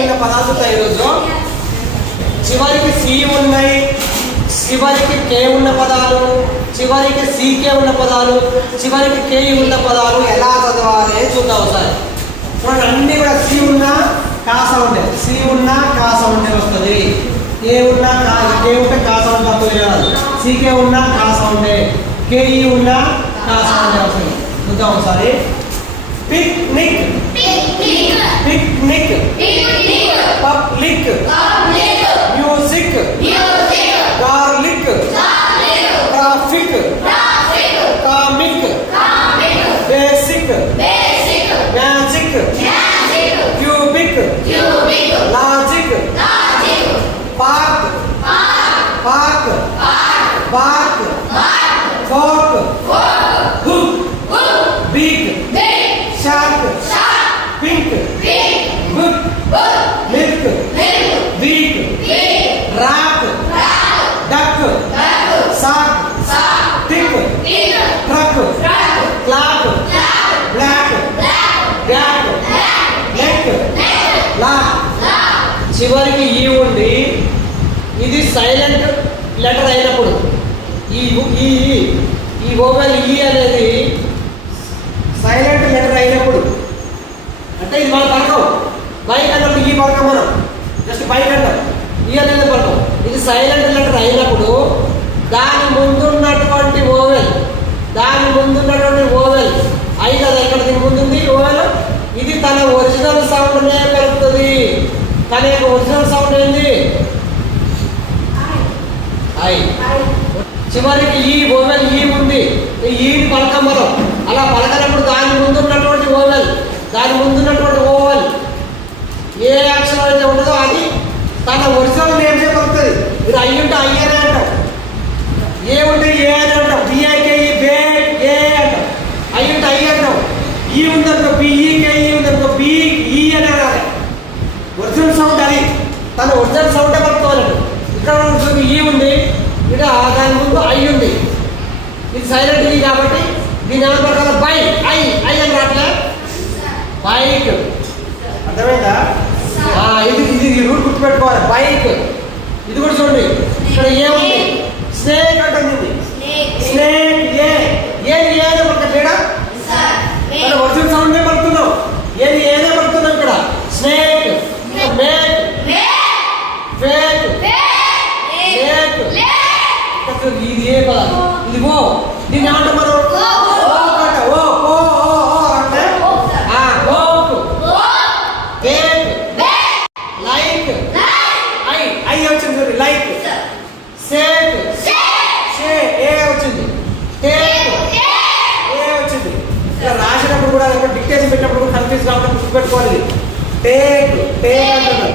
ఉన్న పదాలు ఉంటాయి ఈరోజు. చివరికి సి ఉన్నాయి, చివరికి కే ఉన్న పదాలు, చివరికి సీకే ఉన్న పదాలు, చివరికి కే ఉన్న పదాలు ఎలా చదవాలి చూద్దాం ఒకసారి. చూడండి, అన్ని కూడా సి ఉన్నా కాస ఉండే, సి ఉన్నా కాస ఉండే వస్తుంది, కే ఉన్నా కే ఉంటే కాస ఉంటే తప్పదు కాదు, సీకే ఉన్నా కాస ఉండే, కేఈ ఉన్నా కాస ఉండే వస్తుంది. చూద్దాం ఒకసారి. Picnic, picnic, public, music, garlic, traffic, comic, basic, magic, cubic, logic, park, park, bark, folk, hook, big, shark, pink, book, milk, week, rock, duck, sock, tick, truck, clock, black, back, neck, lock. చివరికి ఈ ఉంది, ఇది silent letter అయినప్పుడు, ఈ vowel ఈ అనేది silent letter అయినప్పుడు, అంటే ఇది మనం పలకం, బైక్ అన్నప్పుడు ఈ పలకం, మనం జస్ట్ బైక్ అంటాం, ఈ అనేది పలకం. ఇది సైలెంట్ లెటర్ అయినప్పుడు దాని ముందున్నటువంటి ఓవెల్, దాని ముందున్నటువంటి ఓవెల్ ఐ కదా, ఇక్కడ దీని ముందుంది ఓవెల్, ఇది తన ఒరిజినల్ సౌండ్నే కలుపుతుంది. తన యొక్క ఒరిజినల్ సౌండ్ ఏంది? ఐ. చివరికి ఈ ఓవెల్ ఈ ఉంది, ఈ పలకం మనం. అలా పలకనప్పుడు దాని ముందున్నటువంటి ఓవెల్, దాని ముందున్నటువంటి ఓవెల్ ఏ అక్షరం అయితే ఉండదో అది తన ఒరిజినల్ నేమ్ పలుకుతుంది. ఇది ఐ ఉంటే ఐ అనే అంటాం, ఏ ఉంటే ఏ అని అంటాం, బిఐకేఈ బే ఏ అంటాం, ఐ ఉంటే ఐ అంటాం, ఈ ఉందనుకో బిఈకేఈ ఉందనుకో బిఈ అని అనాలి. ఒరిజినల్ సౌండ్ అది, తన ఒరిజినల్ సౌండే పలుకోవాలండి. ఇక్కడ ఈ ఉంది, ఇక దాని ముందు ఐ ఉంది, ఇది సైలెంట్ ఈ కాబట్టి దీని ఏమన్నా పడతారు బై ఐ ఐ అని రాట్లే, బైక్. అర్థమైందా? ఇది రూట్ గుర్తుపెట్టుకోవాలి. బైక్. ఇది కూడా చూడండి, ఇక్కడ ఏముంది? స్నేక్ అంటుంది, స్నేక్ ఏ ఏది ఏదో పక్క తేడా, తన ఒరిజినల్ సౌండ్ పడుతున్నాం, ఏది ఏదో పడుతున్నాం ఇక్కడ. స్నేక్, మేక్, ఫేక్, ఇది ఏ పదం? ఇది ఓ. దీన్ని ఏమంటాం మనం? లైక్, సేక్, షే ఏ వచ్చింది, టేక్ ఏ వచ్చింది. ఇలా రాసినప్పుడు కూడా డిక్టేషన్ పెట్టినప్పుడు కన్ఫ్యూజ్ కాకుండా గుర్తుపెట్టుకోవాలి. టేక్, టేక్ అంటున్నారు.